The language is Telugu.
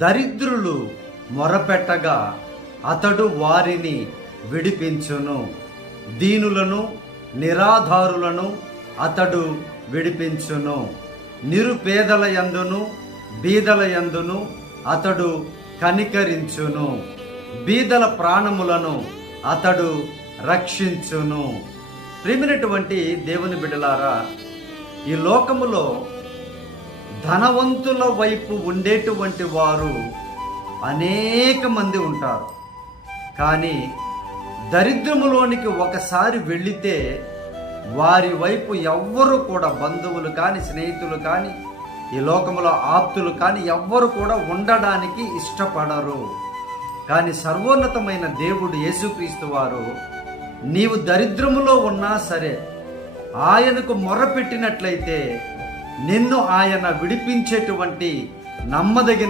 దరిద్రులు మొరపెట్టగా అతడు వారిని విడిపించును. దీనులను నిరాధారులను అతడు విడిపించును. నిరుపేదల యందును బీదల యందును అతడు కనికరించును. బీదల ప్రాణములను అతడు రక్షించును. ప్రియమైనటువంటి దేవుని బిడ్డలారా, ఈ లోకములో ధనవంతుల వైపు ఉండేటువంటి వారు అనేక మంది ఉంటారు. కానీ దరిద్రములోనికి ఒకసారి వెళితే వారి వైపు ఎవ్వరు కూడా, బంధువులు కానీ స్నేహితులు కానీ ఈ లోకములో ఆప్తులు కానీ ఎవ్వరు కూడా ఉండడానికి ఇష్టపడరు. కానీ సర్వోన్నతమైన దేవుడు యేసుక్రీస్తు వారు నీవు దరిద్రములో ఉన్నా సరే ఆయనకు మొర్రపెట్టినట్లయితే నిన్ను ఆయన విడిపించేటువంటి నమ్మదగిన